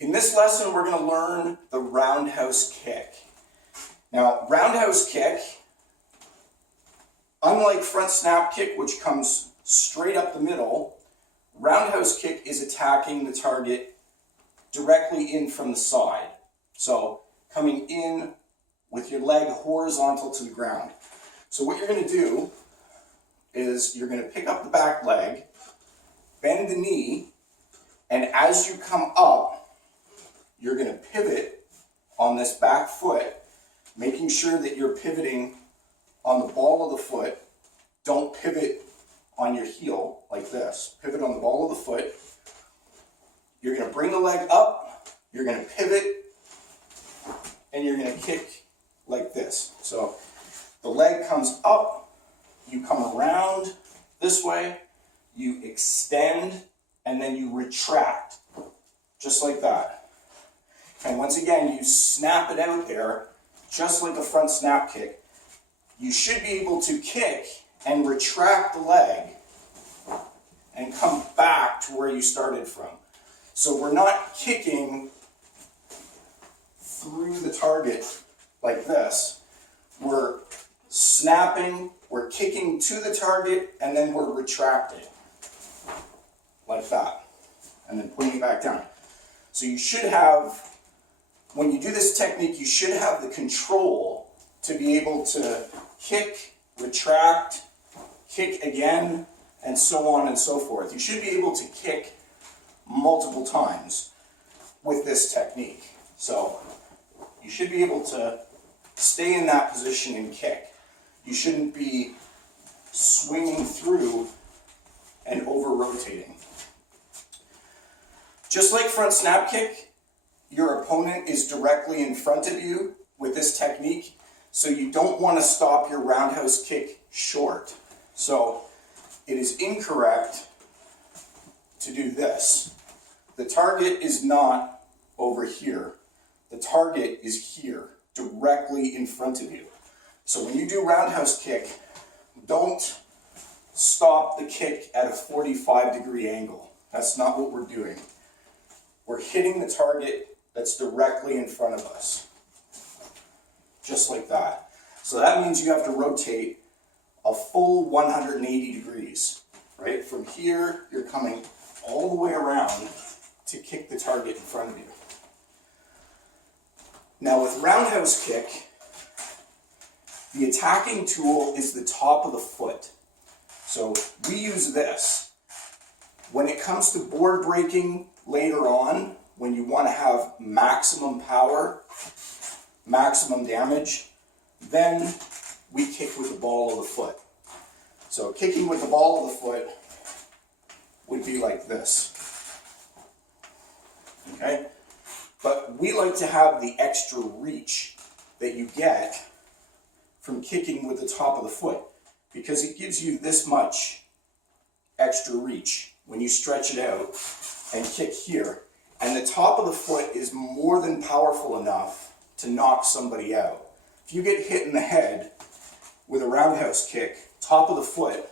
In this lesson, we're going to learn the roundhouse kick. Now, roundhouse kick, unlike front snap kick, which comes straight up the middle, roundhouse kick is attacking the target directly in from the side. So, coming in with your leg horizontal to the ground. So what you're going to do is you're going to pick up the back leg, bend the knee, and as you come up, you're going to pivot on this back foot, making sure that you're pivoting on the ball of the foot. Don't pivot on your heel like this. Pivot on the ball of the foot. You're going to bring the leg up, you're going to pivot, and you're going to kick like this. So the leg comes up, you come around this way, you extend, and then you retract, just like that. And once again, you snap it out there, just like a front snap kick. You should be able to kick and retract the leg and come back to where you started from. So we're not kicking through the target like this. We're snapping, we're kicking to the target, and then we're retracting like that, and then putting it back down. So you should have, when you do this technique, you should have the control to be able to kick, retract, kick again, and so on and so forth. You should be able to kick multiple times with this technique. So you should be able to stay in that position and kick. You shouldn't be swinging through and over-rotating. Just like front snap kick, your opponent is directly in front of you with this technique, so you don't want to stop your roundhouse kick short. So it is incorrect to do this. The target is not over here. The target is here, directly in front of you. So when you do roundhouse kick, don't stop the kick at a 45-degree angle. That's not what we're doing. We're hitting the target that's directly in front of us. Just like that. So that means you have to rotate a full 180 degrees. Right? From here, you're coming all the way around to kick the target in front of you. Now with roundhouse kick, the attacking tool is the top of the foot. So we use this. When it comes to board breaking later on, when you want to have maximum power, maximum damage, then we kick with the ball of the foot. So kicking with the ball of the foot would be like this. Okay? But we like to have the extra reach that you get from kicking with the top of the foot, because it gives you this much extra reach when you stretch it out and kick here. And the top of the foot is more than powerful enough to knock somebody out. If you get hit in the head with a roundhouse kick, top of the foot,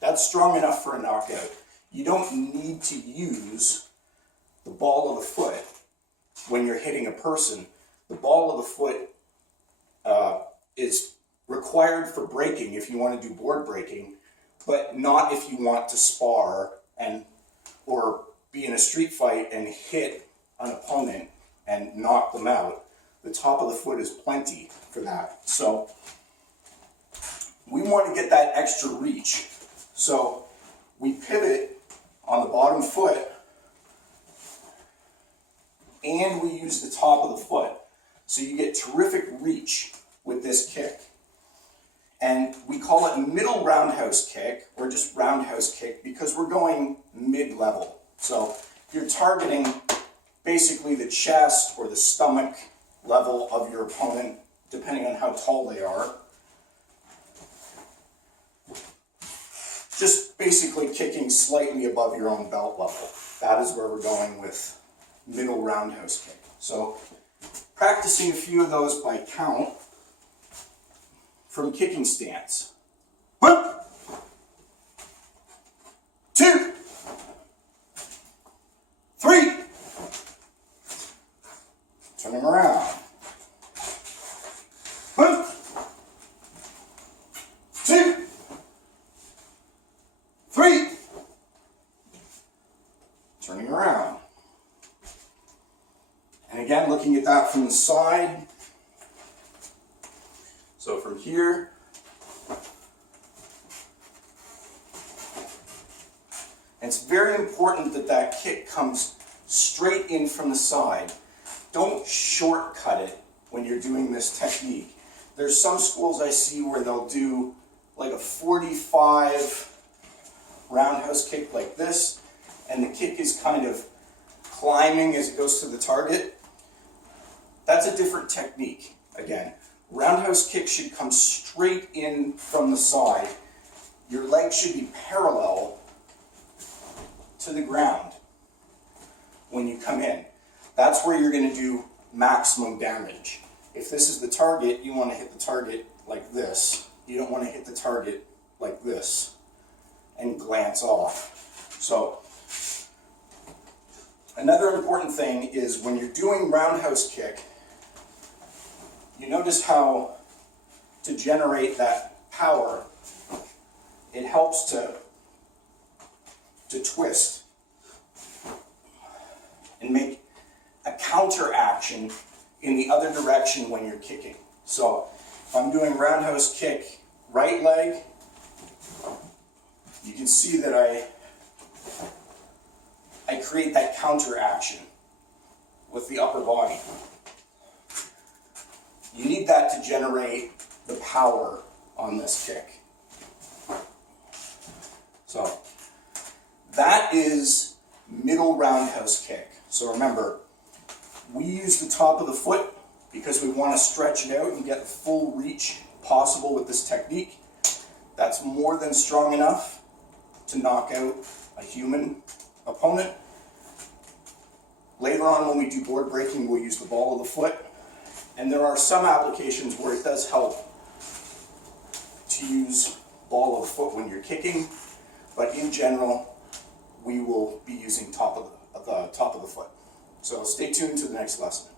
that's strong enough for a knockout. You don't need to use the ball of the foot when you're hitting a person. The ball of the foot is required for breaking if you want to do board breaking, but not if you want to spar or be in a street fight and hit an opponent and knock them out. The top of the foot is plenty for that. So we want to get that extra reach. So we pivot on the bottom foot and we use the top of the foot. So you get terrific reach with this kick. And we call it middle roundhouse kick, or just roundhouse kick, because we're going mid-level. So you're targeting basically the chest or the stomach level of your opponent, depending on how tall they are. Just basically kicking slightly above your own belt level. That is where we're going with middle roundhouse kick. So practicing a few of those by count from kicking stance. 1, 2, 3, turning around. 1, 2, 3, turning around. And again, looking at that from the side. So from here, and it's very important that that kick comes straight in from the side. Don't shortcut it when you're doing this technique. There's some schools I see where they'll do like a 45 roundhouse kick like this, and the kick is kind of climbing as it goes to the target. That's a different technique. Again, roundhouse kick should come straight in from the side. Your legs should be parallel to the ground when you come in. That's where you're going to do maximum damage. If this is the target, you want to hit the target like this. You don't want to hit the target like this and glance off. So another important thing is when you're doing roundhouse kick, you notice how to generate that power, it helps to twist and make a counter action in the other direction when you're kicking. So if I'm doing roundhouse kick right leg, you can see that I create that counter action with the upper body. You need that to generate the power on this kick. So that is middle roundhouse kick. So remember, we use the top of the foot because we want to stretch it out and get the full reach possible with this technique. That's more than strong enough to knock out a human opponent. Later on when we do board breaking, we'll use the ball of the foot. And there are some applications where it does help to use ball of the foot when you're kicking, but in general, we will be using top of the foot. So stay tuned to the next lesson.